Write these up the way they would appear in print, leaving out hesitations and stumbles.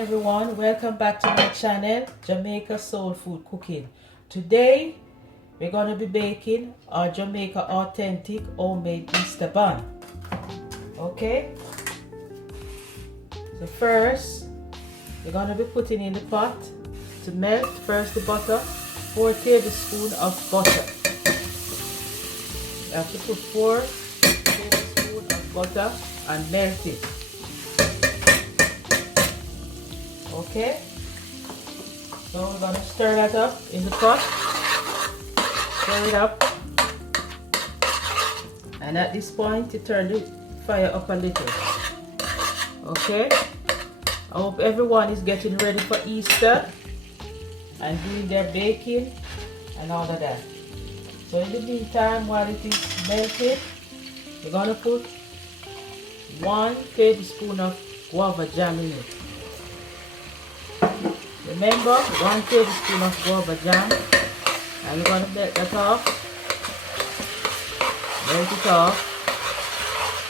everyone, welcome back to my channel, Jamaica Soul Food Cooking. Today we're going to be baking our Jamaica authentic homemade Easter bun. Okay, so first we're going to be putting in the pot to melt first the butter, 4 tablespoons of butter. You have to put 4 tablespoons of butter and melt it. Okay, so we're going to stir that up in the pot, stir it up, and at this point you turn the fire up a little. Okay, I hope everyone is getting ready for Easter and doing their baking and all of that. So in the meantime, while it is melted, we're going to put 1 tablespoon of guava jam in it. Remember, 1 tablespoon of guava jam, and we're going to melt that off. Melt it off.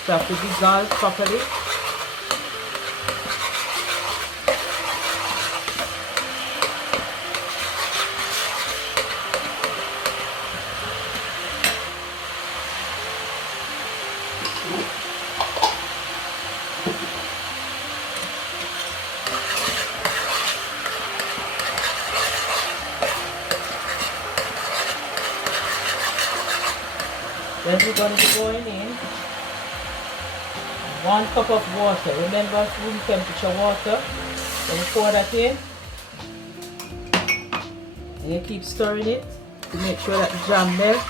So have to dissolve properly. Then we're going to be going in 1 cup of water. Remember, room temperature water. Then you pour that in. And you keep stirring it to make sure that the jam melts.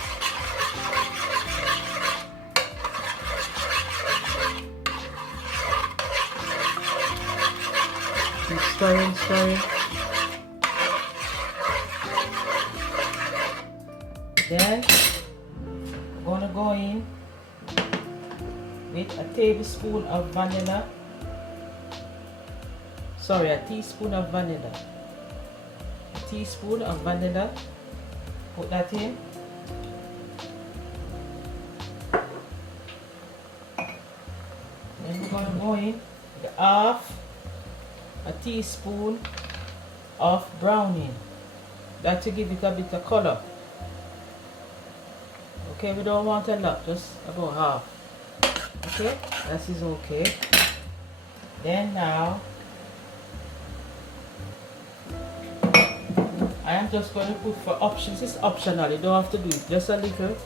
Keep stirring, stirring. Then I'm going to go in with a tablespoon of vanilla. Sorry, a teaspoon of vanilla. A teaspoon of vanilla. Put that in. Then we're going to go in with half a teaspoon of browning. That to give it a bit of color. Okay, we don't want a lot, just about half. Okay, that is okay. Then now, I am just going to put for options. It's optional, you don't have to do it. Just a little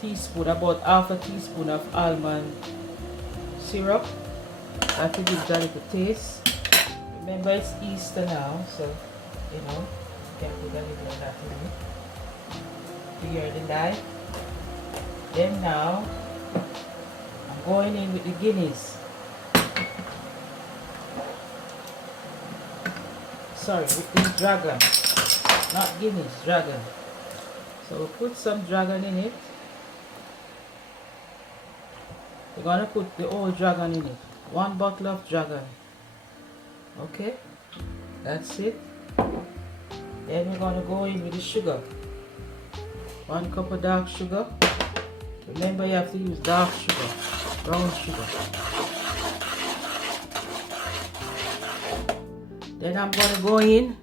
teaspoon, about half a teaspoon of almond syrup. That to give it a little taste. Remember, it's Easter now, so you know, you can put a little of that in it. Figure the light. Then now I'm going in with the guineas. Sorry, with the dragon. Not guineas, dragon. So we'll put some dragon in it. We're gonna put the whole dragon in it. 1 bottle of dragon. Okay, that's it. Then we're gonna go in with the sugar. 1 cup of dark sugar. Remember, you have to use dark sugar, brown sugar. Then I'm going to go in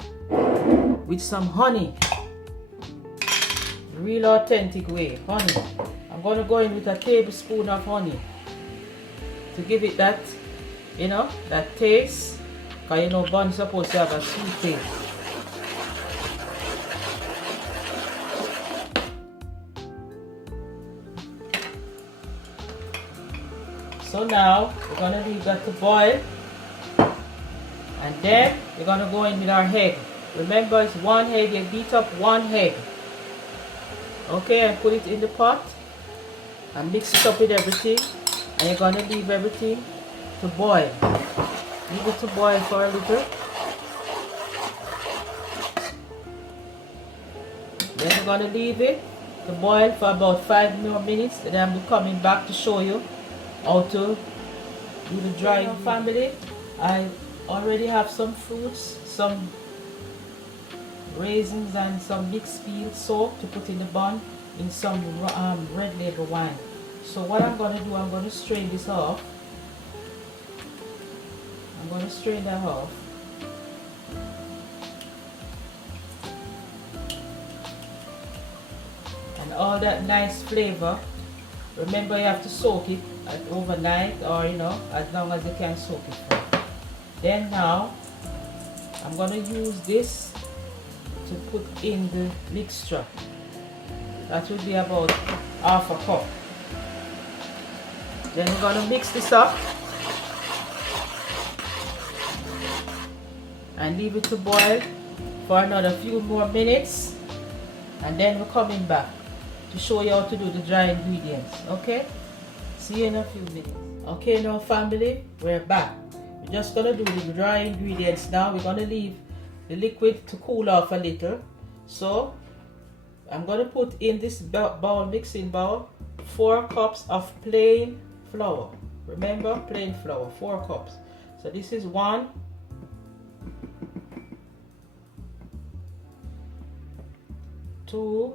with some honey. Real authentic way, honey. I'm going to go in with a tablespoon of honey to give it that, you know, that taste. Because you know, bun's supposed to have a sweet taste. So now we're going to leave that to boil, and then we're going to go in with our egg. Remember, it's 1 egg. You beat up 1 egg. Okay, and put it in the pot and mix it up with everything, and you're going to leave everything to boil. Leave it to boil for a little. Then we're going to leave it to boil for about 5 more minutes, and then I'm coming back to show you how to do the drying. Family, I already have some fruits, some raisins and some mixed peel soap to put in the bun in some red label wine. So what I'm going to do, I'm going to strain this off. I'm going to strain that off. And all that nice flavor, remember you have to soak it overnight, or you know, as long as you can soak it for. Then now I'm going to use this to put in the mixture. That will be about half a cup. Then we're going to mix this up and leave it to boil for another few more minutes, and then we're coming back to show you how to do the dry ingredients. Okay, see you in a few minutes. Okay, now family, we're back. We're just gonna do the dry ingredients now. We're gonna leave the liquid to cool off a little. So I'm gonna put in this bowl, mixing bowl, 4 cups of plain flour. Remember, plain flour, 4 cups. So this is 1, 2,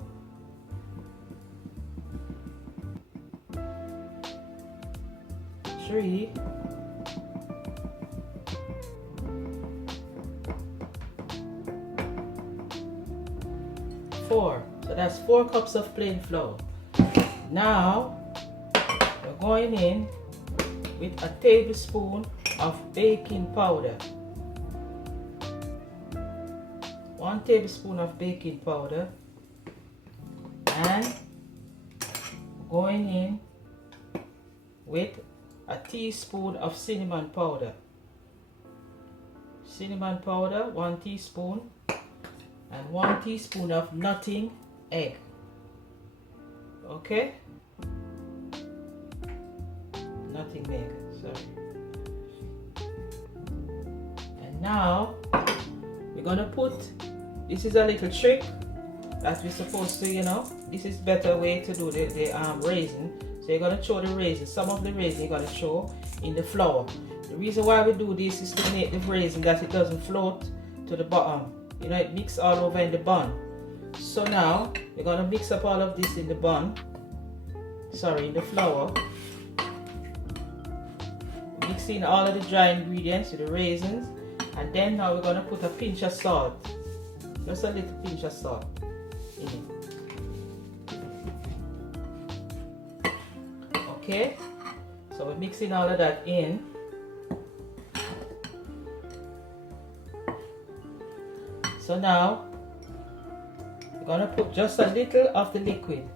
3, 4. So that's 4 cups of plain flour. Now we're going in with a tablespoon of baking powder. 1 tablespoon of baking powder, and going in with a teaspoon of cinnamon powder. Cinnamon powder, 1 teaspoon, and 1 teaspoon of nutting egg. Okay? Nutting egg, sorry. And now we're gonna put, this is a little trick that we're supposed to, you know, this is better way to do the raisin. So you're gonna throw the raisin, some of the raisin you're gonna throw in the flour. The reason why we do this is to make the raisin that it doesn't float to the bottom. You know, it mixes all over in the bun. So now we're gonna mix up all of this in the bun, in the flour. Mixing all of the dry ingredients with the raisins, and then now we're gonna put a pinch of salt, just a little pinch of salt in it. Okay, so we're mixing all of that in. So now we're gonna put just a little of the liquid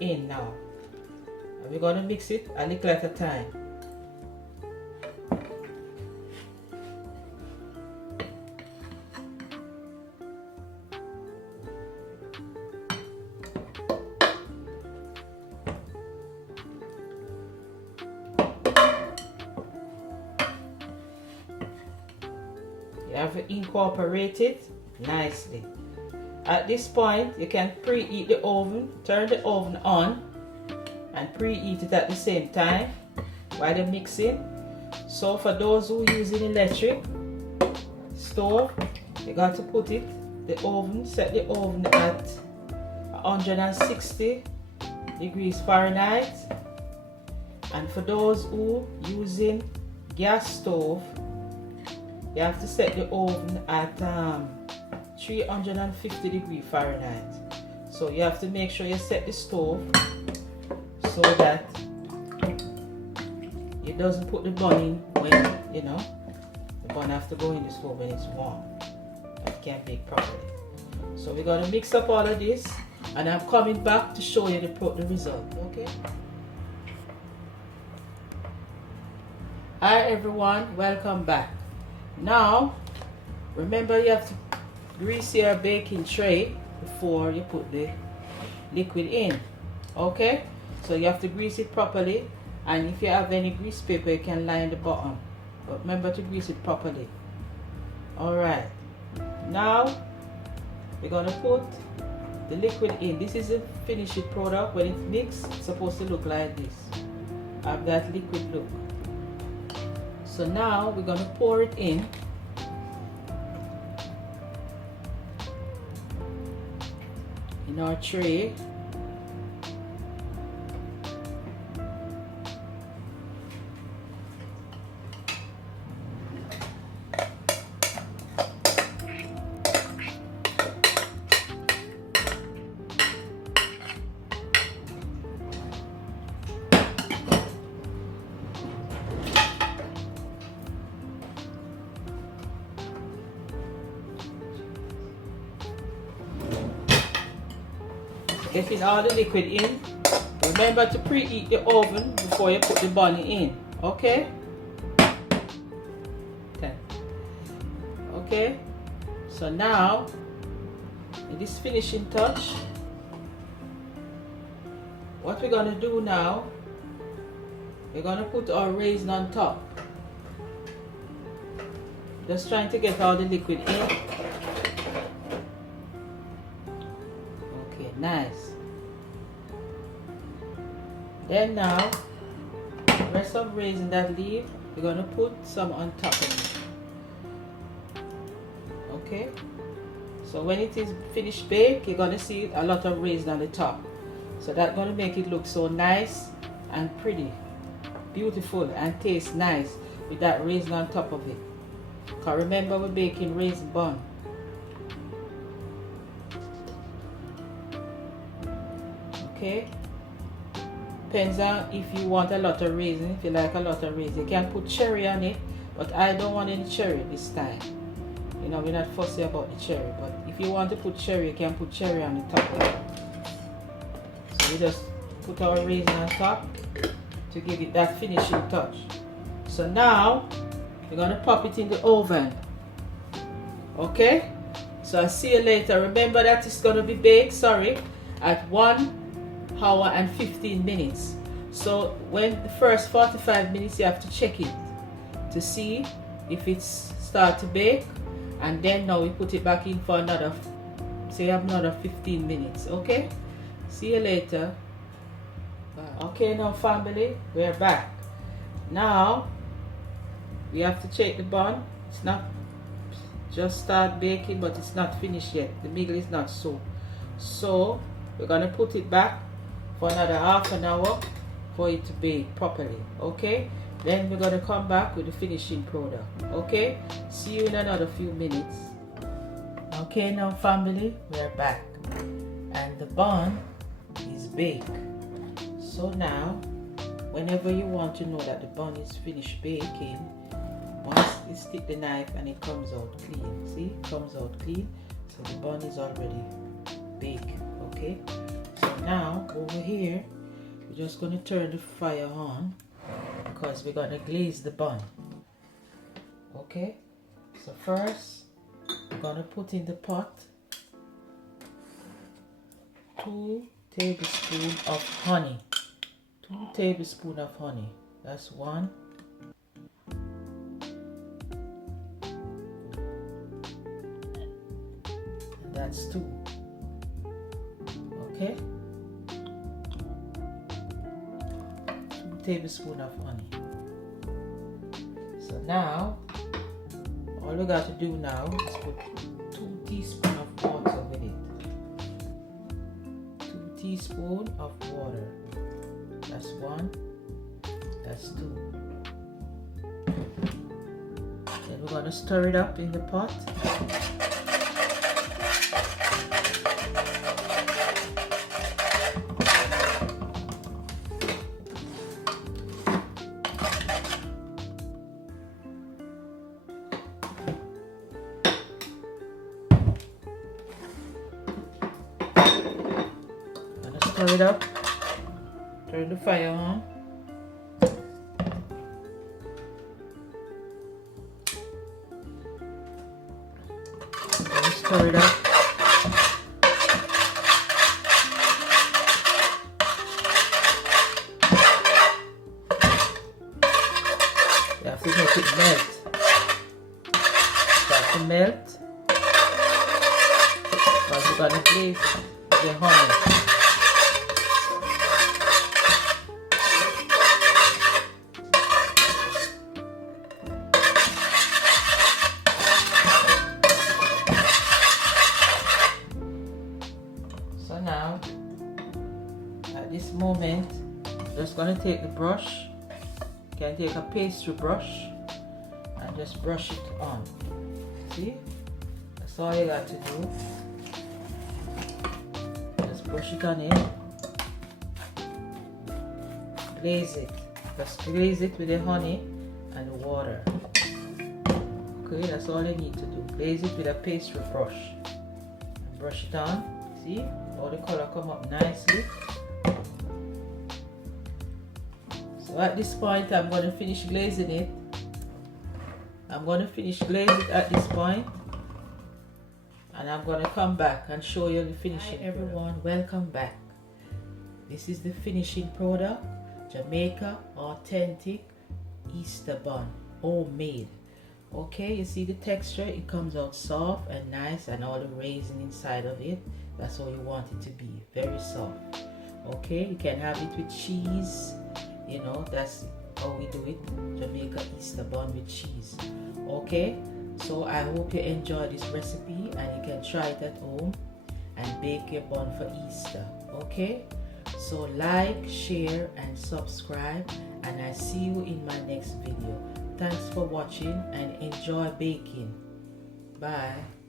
in now, and we're gonna mix it a little at a time. You have to incorporate it nicely. At this point, you can preheat the oven, turn the oven on, and preheat it at the same time while you're mixing. So for those who use an electric stove, you got to put it, the oven, set the oven at 160 degrees Fahrenheit. And for those who using gas stove, you have to set the oven at 350 degrees Fahrenheit. So you have to make sure you set the stove so that it doesn't put the bun in when, you know, the bun have to go in the stove when it's warm. It can't bake properly. So we're going to mix up all of this, and I'm coming back to show you the result. Okay? Hi everyone, welcome back. Now, remember you have to grease your baking tray before you put the liquid in. Okay? So you have to grease it properly, and if you have any grease paper you can line the bottom. But remember to grease it properly. Alright. Now, we're going to put the liquid in. This is a finished product. When it's mixed, it's supposed to look like this. Have that liquid look. So now we're going to pour it in. In our tray. Getting all the liquid in. Remember to preheat the oven before you put the bunny in. Okay? 10. Okay? So now, in this finishing touch, what we're going to do now, we're going to put our raisin on top. Just trying to get all the liquid in. Okay, nice. Then now, the rest of raisin that leave, we're going to put some on top of it. Okay? So when it is finished baked, you're going to see a lot of raisin on the top. So that's going to make it look so nice and pretty, beautiful, and taste nice with that raisin on top of it. Because remember, we're baking raisin bun. Okay? Depends on if you want a lot of raisin. If you like a lot of raisin, you can put cherry on it, but I don't want any cherry this time. You know, we're not fussy about the cherry, but if you want to put cherry, you can put cherry on the top of it. So we just put our raisin on top to give it that finishing touch. So now we're going to pop it in the oven. Okay? So I'll see you later. Remember that it's going to be baked, at 1 hour and 15 minutes. So when the first 45 minutes, you have to check it to see if it's start to bake, and then now we put it back in for another, say you have another 15 minutes. Okay? See you later. Bye. Okay, now family, we're back. Now we have to check the bun. It's not just start baking, but it's not finished yet. The middle is not soaked. So we're gonna put it back for another half an hour for it to bake properly. Okay? Then we're gonna come back with the finishing product. Okay? See you in another few minutes. Okay, now family, we're back, and the bun is baked. So now, whenever you want to know that the bun is finished baking, once you stick the knife and it comes out clean. See, it comes out clean. So the bun is already baked. Okay? So now, over here, we're just going to turn the fire on because we're going to glaze the bun. Okay? So first, we're going to put in the pot 2 tablespoons of honey. 2 tablespoons of honey. That's 1. That's 2. Okay? 2 tablespoons of honey. So now, all we got to do now is put 2 teaspoons of water with it. 2 teaspoons of water. That's 1. That's 2. Then we're going to stir it up in the pot. Stir it up. Turn the fire on. Stir it up. You have to make it melt. Start to melt. Because you're going to glaze the honey. So now, at this moment, just going to take the brush. You can take a pastry brush and just brush it on. See? That's all you got to do. Just brush it on in. Glaze it. Just glaze it with the honey and the water. Okay, that's all you need to do. Glaze it with a pastry brush. And brush it on. See, See how the color come up nicely. So at this point I'm going to finish glazing it. I'm going to finish glazing it at this point, and I'm going to come back and show you the finishing. Hi everyone, welcome back. This is the finishing product, Jamaica authentic Easter bun, homemade. Okay, you see the texture, it comes out soft and nice, and all the raisin inside of it. That's how you want it to be, very soft. Okay, you can have it with cheese, you know, that's how we do it, Jamaica Easter bun with cheese. Okay, so I hope you enjoy this recipe and you can try it at home and bake your bun for Easter. Okay, so like, share and subscribe, and I see you in my next video. Thanks for watching and enjoy baking. Bye.